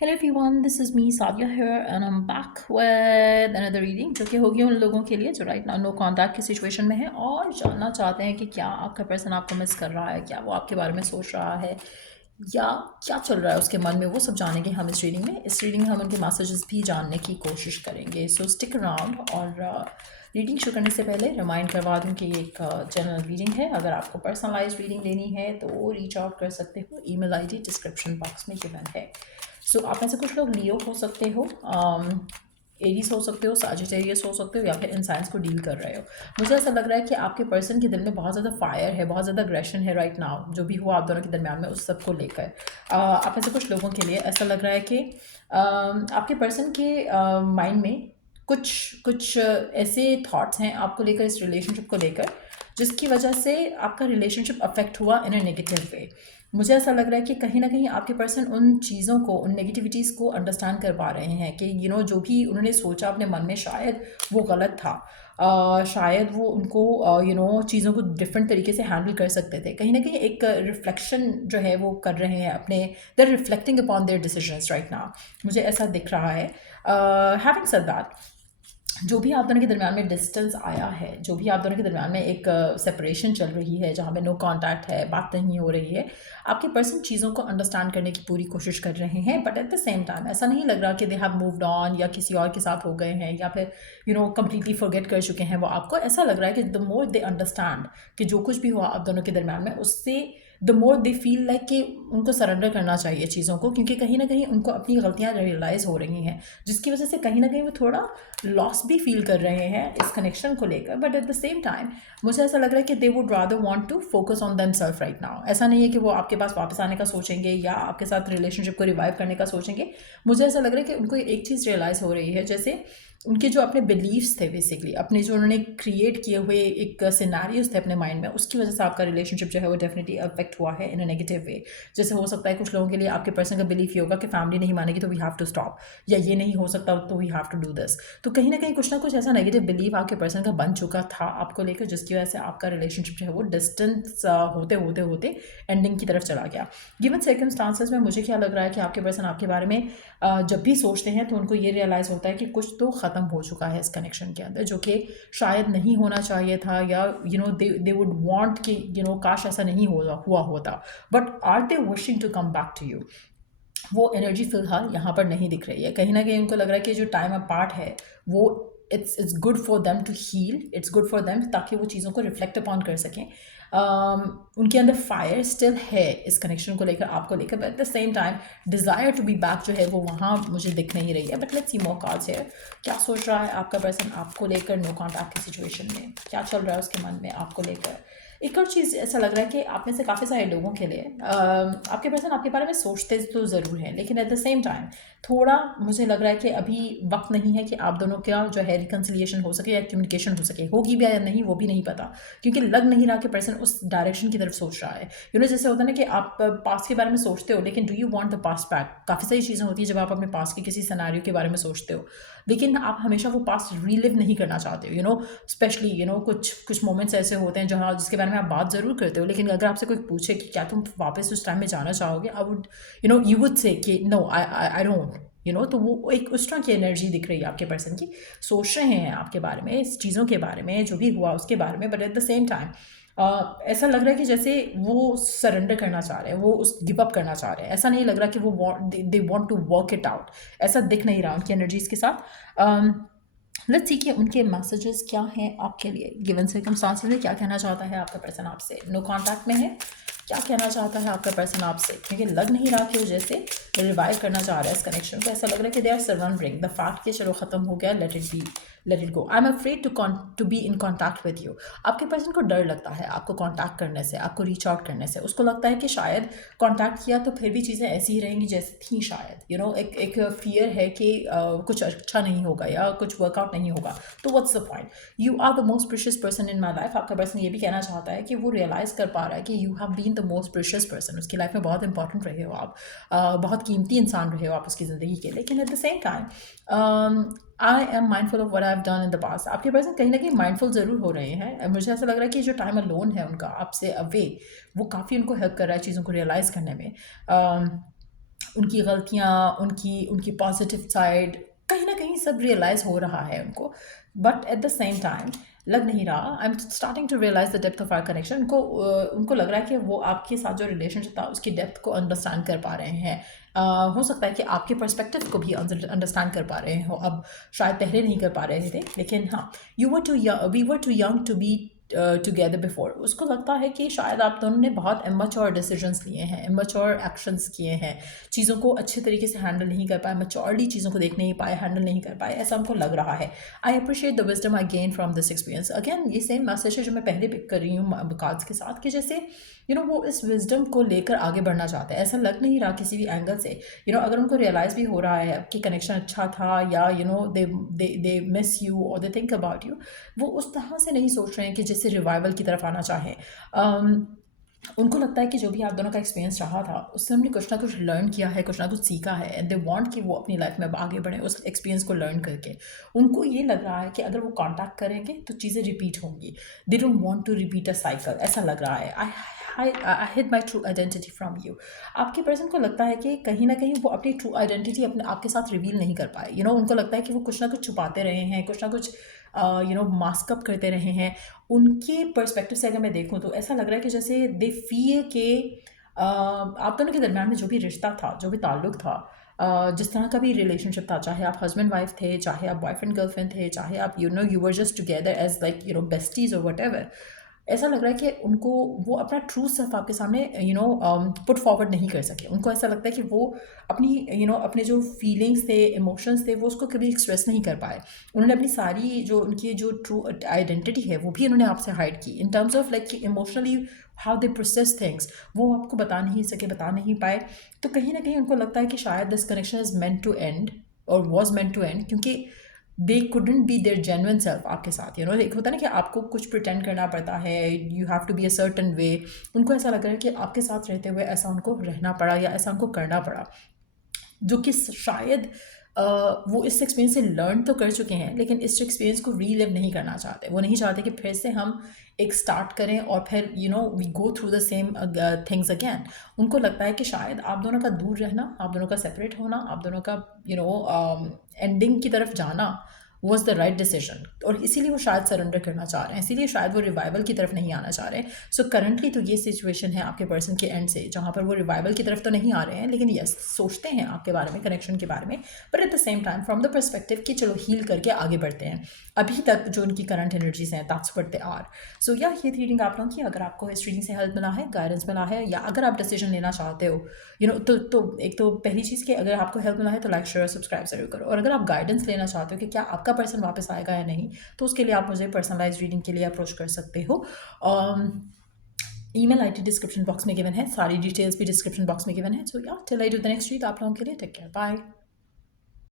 Hello everyone, this is me Sadia here and I'm back with another reading जो कि होगी उन लोगों के लिए जो राइट नाउ नो कॉन्टैक्ट की सिचुएशन में है और जानना चाहते हैं कि क्या आपका पर्सन आपको मिस कर रहा है, क्या वो आपके बारे में सोच रहा है या क्या चल रहा है उसके मन में, वो सब जानेंगे हम इस रीडिंग में हम उनके मैसेजेस भी जानने की कोशिश करेंगे। सो स्टिक अराउंड। और रीडिंग शुरू करने से पहले रिमाइंड करवा दूं कि एक जनरल रीडिंग है। अगर आपको पर्सनलाइज रीडिंग लेनी है तो रीच आउट कर सकते हो, ईमेल आईडी डिस्क्रिप्शन बॉक्स में गिवन है। सो आप में से कुछ लोग लियो हो सकते हो, एरीज हो सकते हो, साजिटेरियस हो सकते हो या फिर इंसाइंस को डील कर रहे हो। मुझे ऐसा लग रहा है कि आपके पर्सन के दिल में बहुत ज़्यादा फायर है, बहुत ज़्यादा अग्रेशन है राइट नाउ, जो भी हुआ आप दोनों के दरमियान में उस सब को लेकर। आप में से कुछ लोगों के लिए ऐसा लग रहा है कि आपके पर्सन के माइंड में कुछ कुछ ऐसे थॉट्स हैं आपको लेकर, इस रिलेशनशिप को लेकर, जिसकी वजह से आपका रिलेशनशिप अफेक्ट हुआ इन अ नेगेटिव वे। मुझे ऐसा लग रहा है कि कहीं ना कहीं आपके पर्सन उन चीज़ों को, उन नेगेटिविटीज़ को अंडरस्टैंड कर पा रहे हैं कि जो भी उन्होंने सोचा अपने मन में शायद वो गलत था। शायद वो उनको चीज़ों को डिफरेंट तरीके से हैंडल कर सकते थे। कहीं ना कहीं एक रिफ्लेक्शन जो है वो कर रहे हैं अपने, they are reflecting upon their decisions right now. मुझे ऐसा दिख रहा है। हैविंग सेड दैट, जो भी आप दोनों के दरमियान में डिस्टेंस आया है, जो भी आप दोनों के दरमियान में एक सेपरेशन चल रही है, जहाँ पे नो कांटेक्ट है, बात नहीं हो रही है, आपके पर्सन चीज़ों को अंडरस्टैंड करने की पूरी कोशिश कर रहे हैं। But at the same time ऐसा नहीं लग रहा कि दे हैव मूव्ड ऑन या किसी और के साथ हो गए हैं या फिर कम्प्लीटली फॉरगेट कर चुके हैं वो आपको। ऐसा लग रहा है कि द मोर दे अंडरस्टैंड कि जो कुछ भी हुआ आप दोनों के दरमियान में, उससे the more they feel like कि उनको सरेंडर करना चाहिए चीज़ों को, क्योंकि कहीं ना कहीं उनको अपनी गलतियाँ रियलाइज़ हो रही हैं, जिसकी वजह से कहीं ना कहीं वो थोड़ा लॉस भी फील कर रहे हैं इस कनेक्शन को लेकर। But at the same time मुझे ऐसा लग रहा है कि they would rather want to focus on them self right now. ऐसा नहीं है कि वो आपके पास वापस आने का सोचेंगे या आपके साथ रिलेशनशिप को रिवाइव करने का सोचेंगे। मुझे ऐसा लग रहा है कि उनको एक चीज़ रियलाइज़ हो रही है, जैसे उनके जो अपने बिलीव्स थे, बेसिकली अपने जो उन्होंने क्रिएट किए हुए एक सिनेरियोज थे अपने माइंड में, उसकी वजह से आपका रिलेशनशिप जो है वो डेफिनेटली अफेक्ट हुआ है इन अ नेगेटिव वे। जैसे हो सकता है कुछ लोगों के लिए आपके पर्सन का बिलीफ ये होगा कि फैमिली नहीं मानेगी तो वी हैव टू स्टॉप, या ये नहीं हो सकता तो we have to do this. तो कहीं ना कुछ ऐसा नेगेटिव बिलीव आपके पर्सन का बन चुका था आपको लेकर, जिसकी वजह से आपका रिलेशनशिप जो है वो डिस्टेंस होते होते होते एंडिंग की तरफ चला गया। गिवन सर्कमस्टांसेस में मुझे क्या लग रहा है कि आपके पर्सन आपके बारे में जब भी सोचते हैं तो उनको ये रियलाइज़ होता है कि कुछ तो ख़त्म हो चुका है इस कनेक्शन के अंदर, जो कि शायद नहीं होना चाहिए था, या दे वुड वांट कि काश ऐसा नहीं हुआ होता। But are they wishing to come back to you? वो एनर्जी फिलहाल यहाँ पर नहीं दिख रही है। कहीं ना कहीं उनको लग रहा है कि जो टाइम अपार्ट है वो it's good for them to heal, it's good for them, ताकि वो चीज़ों को रिफ्लेक्ट अपॉन कर सकें। उनके अंदर फायर स्टिल है इस कनेक्शन को लेकर, आपको लेकर, but at the same time desire to be back जो है वो वहाँ मुझे दिख नहीं रही है। But let's see more cards here. क्या सोच रहा है आपका पर्सन आपको लेकर नो कॉन्टैक्ट की सिचुएशन में? क्या चल रहा है उसके मन में आपको लेकर? एक और चीज़ ऐसा लग रहा है कि आप में से काफ़ी सारे लोगों के लिए आपके पर्सन आपके बारे में सोचते तो ज़रूर हैं, लेकिन एट द सेम टाइम थोड़ा मुझे लग रहा है कि अभी वक्त नहीं है कि आप दोनों का जो है रिकन्सिलिएशन हो सके या कम्युनिकेशन हो सके। होगी भी या नहीं वो भी नहीं पता, क्योंकि लग नहीं रहा कि पर्सन उस डायरेक्शन की तरफ सोच रहा है। जैसे होता है ना कि आप पास्ट के बारे में सोचते हो, लेकिन do you want the past back? काफ़ी सारी चीज़ें होती है जब आप अपने पास्ट के किसी सिनेरियो के बारे में सोचते हो, लेकिन आप हमेशा वो पास्ट रीलिव नहीं करना चाहते हो। स्पेशली कुछ कुछ मोमेंट्स ऐसे होते हैं जहाँ जिसके बारे में आप बात ज़रूर करते हो, लेकिन अगर आपसे कोई पूछे कि क्या तुम वापस उस टाइम में जाना चाहोगे, I would you would say कि नो, आई डोंट। तो वो एक उस तरह की एनर्जी दिख रही है आपके पर्सन की। सोच रहे हैं आपके बारे में, इस चीज़ों के बारे में, जो भी हुआ उसके बारे में, but at the same time ऐसा लग रहा है कि जैसे वो सरेंडर करना चाह रहे हैं, वो उस गिव अप करना चाह रहे हैं। ऐसा नहीं लग रहा कि वो they want to work it out, ऐसा दिख नहीं रहा उनकी एनर्जीज के साथ। लेट्स सी कि उनके मैसेजेस क्या हैं आपके लिए। गिवन सर्कमस्टांसेस में क्या कहना चाहता है आपका पर्सन आपसे? नो कांटेक्ट में है, क्या कहना चाहता है आपका पर्सन आपसे? क्योंकि लग नहीं रहा कि वो जैसे रिवाइव करना चाह रहा है इस कनेक्शन को। ऐसा लग रहा है कि they are surrendering the fact कि चलो ख़त्म हो गया, let it be, let it go. I am afraid to be in contact with you. आपके पर्सन को डर लगता है आपको कॉन्टैक्ट करने से, आपको रीच आउट करने से। उसको लगता है कि शायद कॉन्टैक्ट किया तो फिर भी चीज़ें ऐसी ही रहेंगी जैसी थी शायद। एक फियर है कि कुछ अच्छा नहीं होगा या कुछ वर्कआउट नहीं होगा। तो what's the point? You are the most precious person in my life. आपका पर्सन ये भी कहना चाहता है कि वो रियलाइज़ कर पा रहा है कि you have been the most precious person. उसकी लाइफ में बहुत इंपॉर्टेंट रहे हो आप, बहुत कीमती इंसान रहे हो आप उसकी ज़िंदगी के। लेकिन eight the same time I am mindful of what I have done in the past. आपके पर्सन कहीं ना कहीं माइंडफुल ज़रूर हो रहे हैं। मुझे ऐसा लग रहा है कि जो टाइम अलोन है उनका आपसे अवे, वो काफ़ी उनको हेल्प कर रहा है चीज़ों को रियलाइज़ करने में। उनकी गलतियाँ, उनकी उनकी पॉजिटिव साइड कहीं ना कहीं सब रियलाइज़ हो रहा है उनको, but at the same time लग नहीं रहा। I am starting to realise the depth of our connection. उनको लग रहा है कि वो आपके साथ जो रिलेशनशिप था उसकी डेप्थ को अंडरस्टैंड कर पा रहे हैं। हो सकता है कि आपके पर्सपेक्टिव को भी अंडरस्टैंड कर पा रहे हो। अब शायद पहले नहीं कर पा रहे थे, लेकिन हाँ, we were too young to be together before. उसको लगता है कि शायद आप दोनों ने बहुत इमेच्योर डिसीजंस लिए हैं, इमेच्योर एक्शंस किए हैं, चीज़ों को अच्छे तरीके से हैंडल नहीं कर पाए, मैच्योरली चीज़ों को देख नहीं पाए, हैंडल नहीं कर पाए, ऐसा हमको लग रहा है। I appreciate the wisdom I gain from this experience. Again ये सेम मैसेज है जो मैं पहले पिक कर रही हूँ कार्ड्स के साथ, कि जैसे वो इस विजडम को लेकर आगे बढ़ना चाहते हैं। ऐसा लग नहीं रहा किसी भी एंगल से। अगर उनको रियलाइज़ भी हो रहा है कि कनेक्शन अच्छा था, या दे मिस यू और दे थिंक अबाउट यू, वो उस तरह से नहीं सोच रहे हैं कि जैसे रिवाइवल की तरफ आना चाहें। उनको लगता है कि जो भी आप दोनों का एक्सपीरियंस रहा था उससे हमने कुछ ना कुछ लर्न किया है, कुछ ना कुछ सीखा है, एंड दे वांट कि वो अपनी लाइफ में आगे बढ़ें उस एक्सपीरियंस को लर्न करके। उनको ये लग रहा है कि अगर वो कांटेक्ट करेंगे तो चीज़ें रिपीट होंगी। They don't want to repeat a cycle, ऐसा लग रहा है। I hid my true identity from you. आपके पर्सन को लगता है कि कहीं ना कहीं वो अपनी ट्रू आइडेंटिटी अपने आपके साथ रिवील नहीं कर पाए। उनको लगता है कि वो कुछ ना कुछ छुपाते रहे हैं, कुछ ना कुछ मास्कअप करते रहे हैं। उनके पर्सपेक्टिव से अगर मैं देखूँ तो ऐसा लग रहा है कि जैसे दे फील के आप दोनों के दरमियान में जो भी रिश्ता था, जो भी ताल्लुक था, जिस तरह का भी रिलेशनशिप था, चाहे आप हस्बैंड वाइफ थे, चाहे आप बॉयफ्रेंड गर्लफ्रेंड थे, चाहे आप you were just together as like besties और वट एवर, ऐसा लग रहा है कि उनको वो अपना ट्रू सेल्फ आपके सामने पुट फॉरवर्ड नहीं कर सके। उनको ऐसा लगता है कि वो अपनी अपने जो फीलिंग्स थे, इमोशंस थे, वो उसको कभी एक्सप्रेस नहीं कर पाए। उन्होंने अपनी सारी जो उनकी जो ट्रू आइडेंटिटी है वो भी उन्होंने आपसे हाइड की, in terms of like emotionally how they process things, वो आपको बता नहीं सके, बता नहीं पाए। तो कहीं ना कहीं उनको लगता है कि शायद this connection is meant to end और वॉज मेंट टू एंड, क्योंकि they couldn't be their genuine self आपके साथ। एक होता है ना कि आपको कुछ प्रिटेंड करना पड़ता है, you have to be a certain way. उनको ऐसा लग रहा है कि आपके साथ रहते हुए ऐसा उनको रहना पड़ा या ऐसा उनको करना पड़ा, जो कि शायद वो इस एक्सपीरियंस से लर्न तो कर चुके हैं, लेकिन इस एक्सपीरियंस को रीलिव नहीं करना चाहते। वो नहीं चाहते कि फिर से हम एक स्टार्ट करें और फिर we go through the same things again. उनको लगता है कि शायद आप दोनों का दूर रहना, आप दोनों का सेपरेट होना, आप दोनों का एंडिंग की तरफ जाना वॉज द राइट डिसीजन, और इसीलिए वो शायद सरेंडर करना चाह रहे हैं, इसीलिए शायद वो रिवाइवल की तरफ नहीं आना चाह रहे हैं। सो करंटली तो ये सिचुएशन है आपके पर्सन के एंड से, जहाँ पर वो रिवाइवल की तरफ तो नहीं आ रहे हैं, लेकिन यस सोचते हैं आपके बारे में, कनेक्शन के बारे में, but at the same time from the perspective कि चलो हील करके आगे बढ़ते हैं। अभी तक जो उनकी करंट एनर्जीज हैं दैट्स व्हाट दे आर। सो या ये थी रीडिंग आप लोगों की। अगर आपको इस रीडिंग से हेल्प मिला है, गाइडेंस मिला है, या अगर आप डिसीजन लेना चाहते हो तो एक तो पहली चीज़ कि अगर आपको हेल्प मिला है तो लाइक शेयर सब्सक्राइब जरूर करो। और अगर आप गाइडेंस लेना चाहते हो कि क्या आपका पर्सन वापस आएगा या नहीं, तो उसके लिए आप मुझे पर्सनलाइज रीडिंग के लिए अप्रोच कर सकते हो। ईमेल आईडी डिस्क्रिप्शन बॉक्स में गिवन है, सारी डिटेल्स भी डिस्क्रिप्शन बॉक्स में गिवन है। सो या till I do the next read, आप लोगों के लिए टेक केयर, बाय।